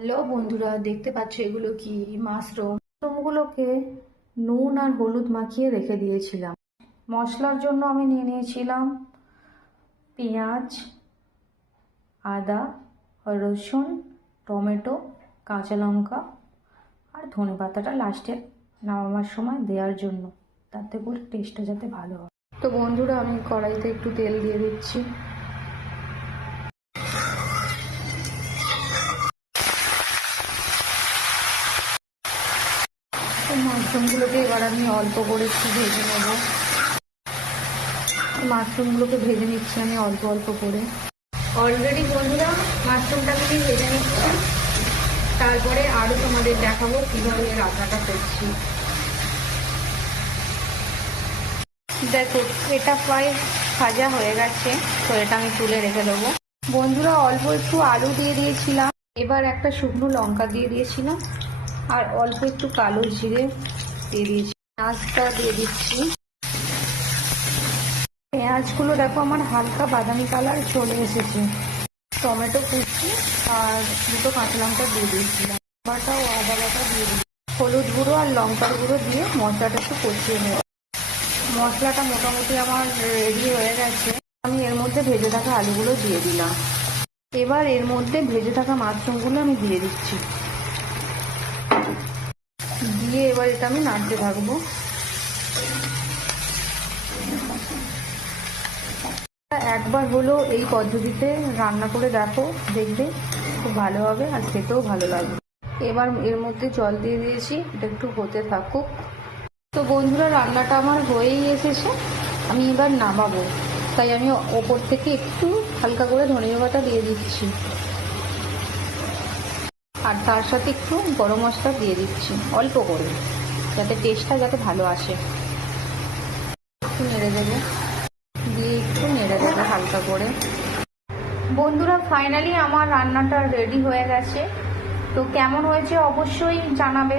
Hello বন্ধুরা, দেখতে পাচ্ছ এগুলো কি? মাশরুমগুলোকে নুন আর হলুদ মাখিয়ে রেখে দিয়েছিলাম। মশলার জন্য আমি নিয়ে নিয়েছিলাম পেঁয়াজ, আদা, রসুন, টমেটো, কাঁচা লঙ্কা আর ধনেপাতাটা লাস্টে নামাবার সময় দেওয়ার জন্য, তাতে করে টেস্টটা যাতে ভালো হয়। তো বন্ধুরা, আমি কড়াইতে একটু তেল দিয়ে দিচ্ছি। মাশরুমগুলোকে এবার আমি অল্প করে একটু ভেজে নেব। মাশরুমগুলোকে ভেজে নিচ্ছি আমি অল্প অল্প করে। অলরেডি বন্ধুরা মাশরুমটাকে আমি ভেজে নিচ্ছি, তারপরে আরও তোমাদের দেখাবো কীভাবে রান্নাটা করছি। দেখো, এটা প্রায় ভাজা হয়ে গেছে, তো এটা আমি তুলে রেখে দেবো। বন্ধুরা, অল্প একটু আলু দিয়ে দিয়েছিলাম, এবার একটা শুকনো লঙ্কা দিয়ে দিয়েছিলাম, আর অল্প একটু কালো জিরে দিয়ে দিয়েছি। পেঁয়াজটা দিয়ে দিচ্ছি। পেঁয়াজগুলো দেখো আমার হালকা বাদামি কালার চলে এসেছে। টমেটো কুচি আর দুটো কাঁচা লঙ্কা দিয়ে দিয়েছিলাম, বাটা ও আদা বাটা দিয়ে দিই। হলুদ গুঁড়ো আর লঙ্কার গুঁড়ো দিয়ে মশলাটা একটু কষিয়ে নেব। মশলাটা মোটামুটি আমার রেডি হয়ে গেছে। আমি এর মধ্যে ভেজে থাকা আলুগুলো দিয়ে দিলাম। এবার এর মধ্যে ভেজে থাকা মাশরুমগুলো আমি দিয়ে দিচ্ছি। দিয়ে এবার এটা আমি নাড়তে থাকবো। একবার হলো এই পদ্ধতিতে রান্না করে দেখো, দেখবে খুব ভালো হবে আর খেতেও ভালো লাগবে। এবার এর মধ্যে জল দিয়ে দিয়েছি, এটা একটু হতে থাকুক। তো বন্ধুরা, রান্নাটা আমার হয়েই এসেছে, আমি এবার নামাবো। তাই আমি ওপর থেকে একটু হালকা করে ধনিয়া পাতা দিয়ে দিচ্ছি, আর তার সাথে একটু গরম মশলা দিয়ে দিচ্ছি অল্প করে, যাতে টেস্টটা যাতে ভালো আসে। একটু নেড়ে দেবে, দিয়ে একটু নেড়ে দেবে হালকা করে। বন্ধুরা, ফাইনালি আমার রান্নাটা রেডি হয়ে গেছে। তো কেমন হয়েছে অবশ্যই জানাবে।